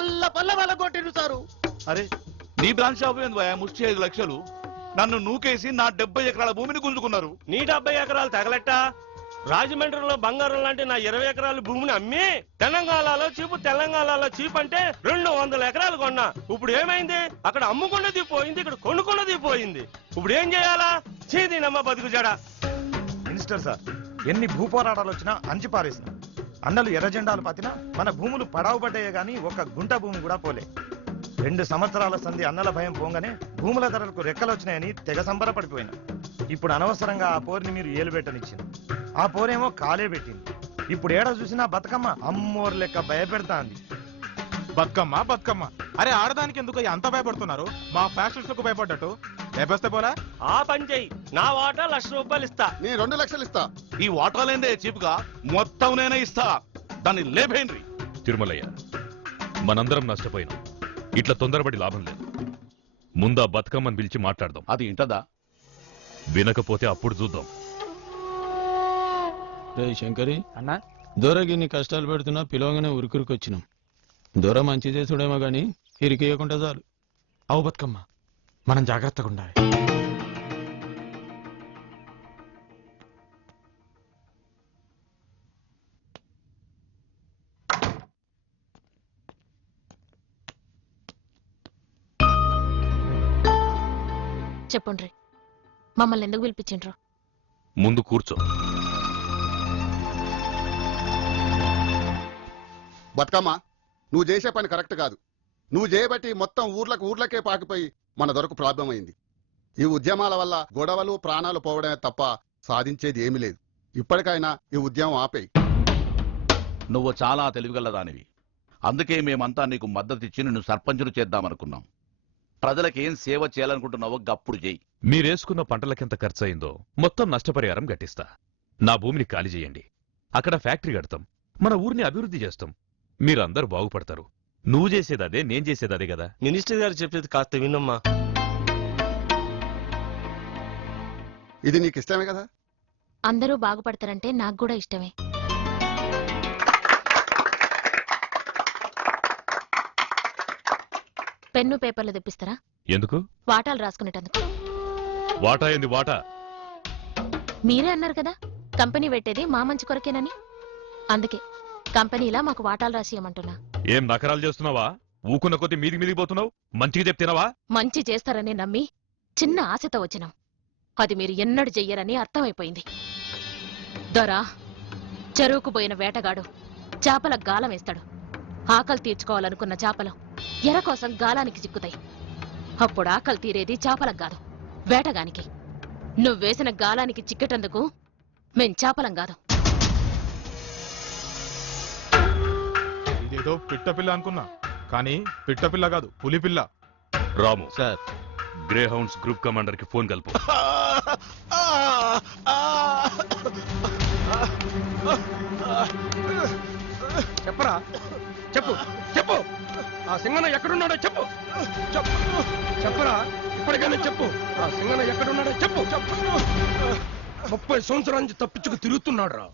పల్ల పల్ల వల్ల కొట్టిరు సారు. అరే నీ బ్రాంచ్ షాప్ ఏంది భయ ముష్టి 5 లక్షలు నన్ను నూకేసి నా 70 ఎకరాల భూమిని గుంజుకున్నారు. నీ 70 ఎకరాలు తగలెట్టా రాజమండ్రిలో బంగారం లాంటి నా 20 ఎకరాల భూమిని అమ్మి తెలంగాణలో చీప్ అంటే 200 ఎకరాలు కొన్నా. ఇప్పుడు ఏమైంది? అక్కడ అమ్ముకున్నది పోయింది, ఇక్కడ కొనుక్కున్నది పోయింది. ఇప్పుడు ఏం చేయాలా? చీదీనమ్మ బతుకు జడ. మినిస్టర్ సార్, ఎన్ని భూపోరాటాలు వచ్చినా అంచి పారేసిన అన్నలు ఎర్రజెండాలు పాతినా మన భూములు పడావుబడ్డాయే గాని ఒక గుంట భూమి కూడా పోలే. 2 సంవత్సరాల సంధి అన్నల భయం పోగానే భూముల ధరలకు రెక్కలు వచ్చినాయని తెగ సంబరపడిపోయినా. ఇప్పుడు అనవసరంగా ఆ పోరుని మీరు ఏలుబెట్టనిచ్చింది. ఆ పోరేమో కాలే పెట్టింది. ఇప్పుడు ఏడ చూసినా బతుకమ్మ అమ్మోరు లెక్క భయపెడతా అంది. బతుకమ్మ అరే ఆడదానికి ఎందుకు అంత భయపడుతున్నారు? మా ఫ్యాషన్స్ కు భయపడ్డట్టు లేపేస్తే పోలా? ఆ పని చెయ్యి, నా వాటా ₹1,00,000 ఇస్తా. నేను 2 లక్షలు ఇస్తా. ఈ వాటాలేందే చీపుగా మొత్తం నేనే ఇస్తా. దాన్ని లేపేయండి. తిరుమలయ్య, మనందరం నష్టపోయినాం. ఇట్లా తొందరపడి లాభం లేదు. ముందా బతుకమ్మని పిలిచి మాట్లాడదాం. అది ఇంటదా? వినకపోతే అప్పుడు చూద్దాం. రే శంకరి అన్నా, దొరకి నీ కష్టాలు పెడుతున్నా పిలవగానే ఉరికురికొచ్చినాం. దొర మంచి చేసుడేమో గాని ఇరికేయకుండా చాలు. అవు బతుకమ్మ, మనం జాగ్రత్తగా ఉండాలి. చెప్పండి, మమ్మల్ని ఎందుకు పిలిపించిండ్రు? ముందు కూర్చో. బతుకమ్మ, నువ్వు చేసే పని కరెక్ట్ కాదు. నువ్వు చేయబట్టి మొత్తం ఊర్లకే పాకిపోయి మన దొరకు ప్రాబ్లం అయింది. ఈ ఉద్యమాల వల్ల గొడవలు ప్రాణాలు పోవడమే తప్ప సాధించేది ఏమీ లేదు. ఇప్పటికైనా ఈ ఉద్యమం ఆపేయి. నువ్వు చాలా తెలివిగలదానివి. అందుకే మేమంతా నీకు మద్దతు ఇచ్చి నిన్ను సర్పంచులు చేద్దామనుకున్నాం. ప్రజలకేం సేవ చేయాలనుకుంటున్నావో గప్పుడు చేయి. మీరేసుకున్న పంటలకెంత ఖర్చయిందో మొత్తం నష్టపరిహారం గట్టిస్తా. నా భూమిని ఖాళీ చేయండి. అక్కడ ఫ్యాక్టరీ కడతాం, మన ఊరిని అభివృద్ధి చేస్తాం. మీరందరూ బాగుపడతారు. నువ్వు చేసేదదే, నేను చేసేదదే కదా. మినిస్టర్ గారు చెప్పేది కాస్త వినమ్మా. ఇది నీకు ఇష్టమే కదా? అందరూ బాగుపడతారంటే నాకు కూడా ఇష్టమే. పెన్ను పేపర్లు తెప్పిస్తారా? ఎందుకు? వాటాలు రాసుకునేటందుకు. వాటా ఏంది వాటా? మీరే అన్నారు కదా కంపెనీ పెట్టేది మా మంచి కొరకేనని. అందుకే కంపెనీలా మాకు వాటాలు రాసియమంటున్నా. ఏం నకరాలు చేస్తున్నావా? ఊకున్న కొద్ది మీదికి పోతున్నావు. మంచిగా చెప్తున్నావా? మంచి చేస్తారని నమ్మి చిన్న ఆశతో వచ్చినాం. అది మీరు ఎన్నడూ చెయ్యరని అర్థమైపోయింది. దొరా, చెరువుకు పోయిన వేటగాడు చేపల గాలం వేస్తాడు. ఆకలి తీర్చుకోవాలనుకున్న చేపలు ఎర కోసం గాలానికి చిక్కుతాయి. అప్పుడు ఆకలి తీరేది చేపలకు కాదు, వేటగానికి. నువ్వేసిన గాలానికి చిక్కేటందుకు మేం చేపలం కాదు. ఇదేదో పిట్టపిల్ల అనుకున్నా, కానీ పిట్టపిల్ల కాదు, పులిపిల్ల. Ramu sir, Greyhounds group commander కి ఫోన్ కలుపు. చెప్పరా, చెప్పు చెప్పు. ఆ సింగన ఎక్కడున్నాడో చెప్పు. చెప్పరా, ఇప్పటికైనా చెప్పు. ఆ సింగన ఎక్కడున్నాడో చెప్పు. 30 సంవత్సరాల నుంచి తప్పించుకు తిరుగుతున్నాడు రా.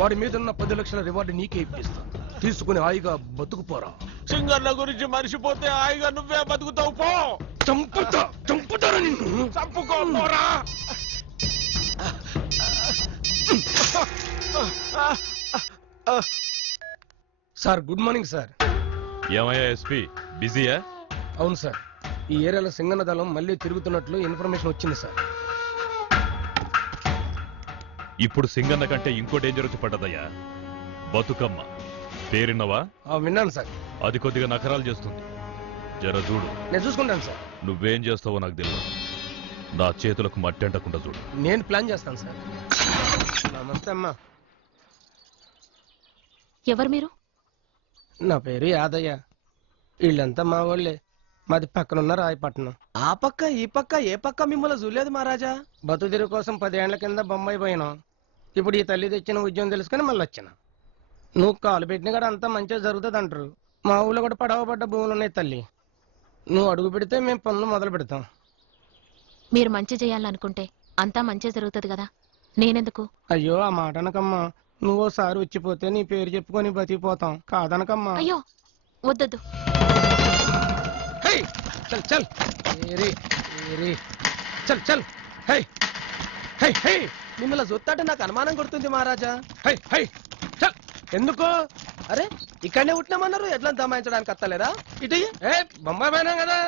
వాడి మీదున్న 10 లక్షల రివార్డు నీకే ఇప్పిస్తా. తీసుకుని హాయిగా బతుకుపోరా. సింగర్ల గురించి మర్చిపోతే హాయిగా నువ్వే బతుకుతావు పో. చంపుతారా నిన్ను. చంపుకోపోరా. Sir, good morning sir. ఏమయ్యా ఎస్పీ, బిజీయా? అవును సార్, ఈ ఏరియాలో సింగన్న దళం మళ్ళీ తిరుగుతున్నట్లు ఇన్ఫర్మేషన్ వచ్చింది సార్. ఇప్పుడు సింగన్న కంటే ఇంకో డేంజర్ వచ్చి పడ్డదయ్యా. బతుకమ్మ పేరున్నవా? విన్నాను సార్. అది కొద్దిగా నకరాలు చేస్తుంది. జర చూడు. నేను చూసుకుంటాను సార్. నువ్వేం చేస్తావో నాకు తెలియదు. నా చేతులకు మట్టి అంటకుండా చూడు. నేను ప్లాన్ చేస్తాను సార్. నమస్తే అమ్మా. ఎవరు మీరు? నా పేరు యాదయ్య. వీళ్ళంతా మా వాళ్ళే. మాది పక్కనున్న రాయపట్నం. ఆ పక్క ఈ పక్క ఏ పక్క మిమ్మల్ని చూడలేదు మహారాజా. బతుదిరి కోసం 10 ఏళ్ల కింద బొంబాయి పోయినాం. ఇప్పుడు ఈ తల్లి తెచ్చిన ఉద్యోగం తెలుసుకుని మళ్ళీ వచ్చిన. నువ్వు కాలు పెట్టిన కూడా అంతా మంచిగా జరుగుతుంది అంటారు. మా ఊళ్ళో కూడా పడవబడ్డ భూములు ఉన్నాయి తల్లి. నువ్వు అడుగు పెడితే మేము పనులు మొదలు పెడతాం. మీరు మంచి చేయాలనుకుంటే అంతా మంచి జరుగుతుంది కదా, నేనెందుకు? అయ్యో, ఆ మాట అనకమ్మా. నువ్వోసారి వచ్చిపోతే నీ పేరు చెప్పుకొని బతికిపోతాం. కాదనకమ్మా. అయ్యో, వద్దొద్దు. హై చల్ చల్ ఏరి ఏరి చల్ చల్ హై హై హై మిమ్మల్ని చూస్తాంటే నాకు అనుమానం కొడుతుంది మహారాజా. హై హై చల్ ఎందుకు అరే ఇక్కడనే ఉంటున్నామన్నారు ఎట్లా దమాయించడానికి అత్తలేదా? ఇటు ఏ బొంబాయి పోయినాం కదా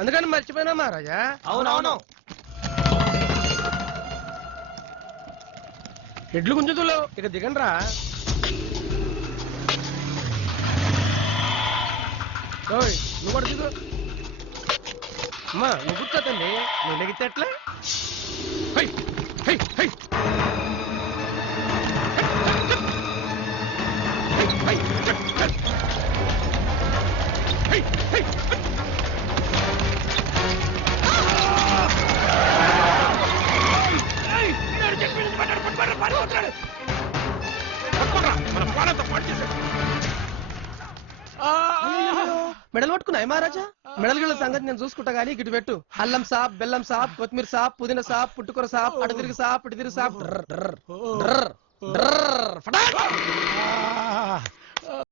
అందుకని మర్చిపోయినా మహారాజా. అవునవును. ఎడ్లు గుంజుతులు ఇక దిగండ్రా. ఓయ్ నువ్వు కూడా దిగు. అమ్మా నువ్వు కూర్చోతండి, నువ్వు లెగితే ఎట్లా? హై హై హై మెడలు పట్టుకున్నాయి మహారాజా. మెడల్ గిళ్ళ సంగతి నేను చూసుకుంటా గానీ ఇటు పెట్టు. అల్లం సాప్, బెల్లం సాప్, కొత్తిమీర సాప్, పుదీనా సాప్, పుట్టుకూర సాప్, అటు తిరిగి సాప్, ఇటు తిరిగి సాప్. డ్రర్, డ్రర్, డ్రర్.